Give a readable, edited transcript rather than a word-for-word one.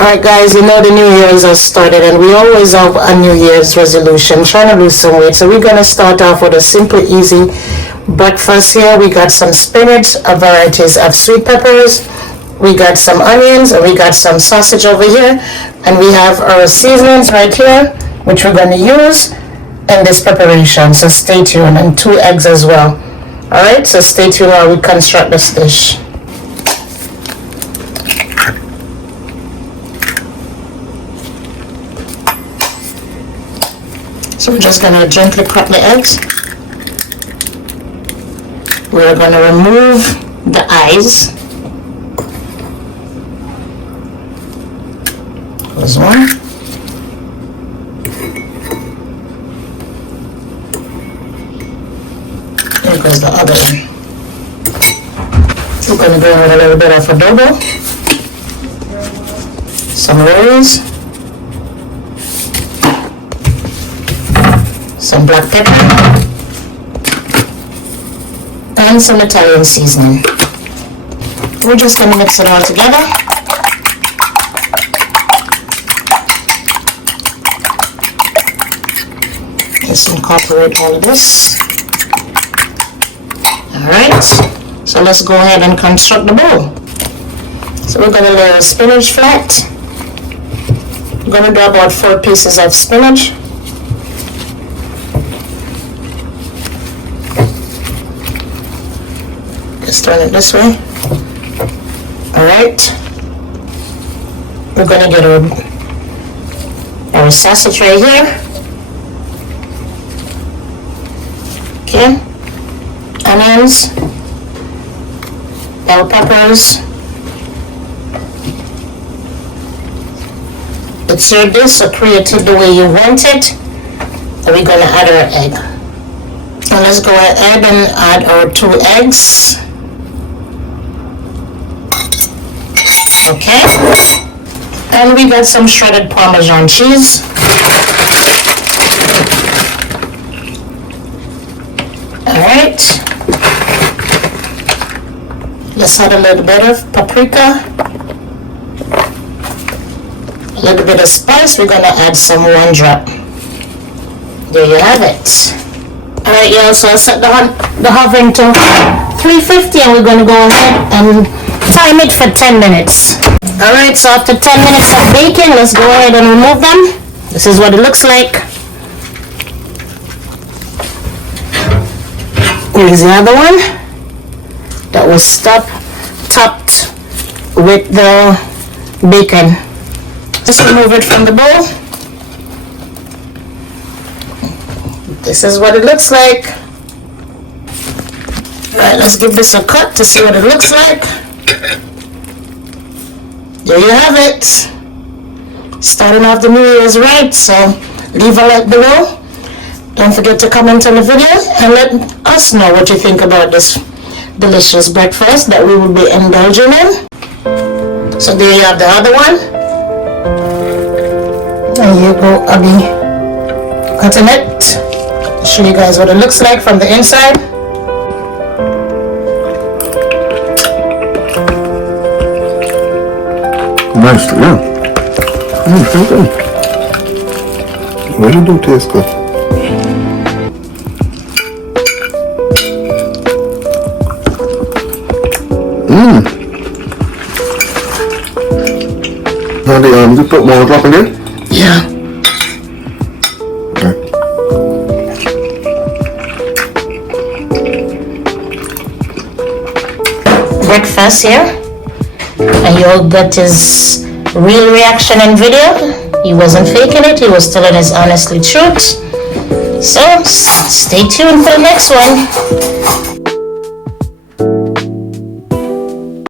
Alright guys, you know the New Year's has started and we always have a New Year's resolution, trying to lose some weight. So we're going to start off with a simple, easy breakfast here. We got some spinach, a varieties of sweet peppers, we got some onions, and we got some sausage over here. And we have our seasonings right here, which we're going to use in this preparation. So stay tuned, and 2 eggs as well. Alright, so stay tuned while we construct this dish. So we're just going to gently crack the eggs. We're going to remove the eyes. There's one. There goes the other one. We're going to go in with a little bit of adobo, some rose, some black pepper, and some Italian seasoning. We're just going to mix it all together. Just incorporate all of this. Alright, so let's go ahead and construct the bowl. So we're going to lay our spinach flat. We're going to do about 4 pieces of spinach. Just turn it this way. Alright. We're going to get our sausage right here. Okay. Onions. Bell peppers. It's your dish, so create it the way you want it. And we're going to add our egg. And let's go ahead and add our 2 eggs. Okay, and we got some shredded Parmesan cheese. Alright, let's add a little bit of paprika, a little bit of spice. We're going to add some 1 drop. There you have it. Alright y'all, so I set the oven to 350 and we're going to go ahead and time it for 10 minutes. Alright, so after 10 minutes of baking, let's go ahead and remove them. This is what it looks like. Here's the other one that was topped with the bacon. Just remove it from the bowl. This is what it looks like. Alright, let's give this a cut to see what it looks like. There you have it. Starting off the New Year's right, so leave a like below. Don't forget to comment on the video and let us know what you think about this delicious breakfast that we will be indulging in. So there you have the other one. There you go, Abby. Cutting it. Show you guys what it looks like from the inside. Nice, yeah. Thank you. Really do taste good. Now you put more drop in there? Yeah. Okay. Breakfast here. And you all got his real reaction in video. He wasn't faking it, he was telling his honestly truth. So stay tuned for the next one.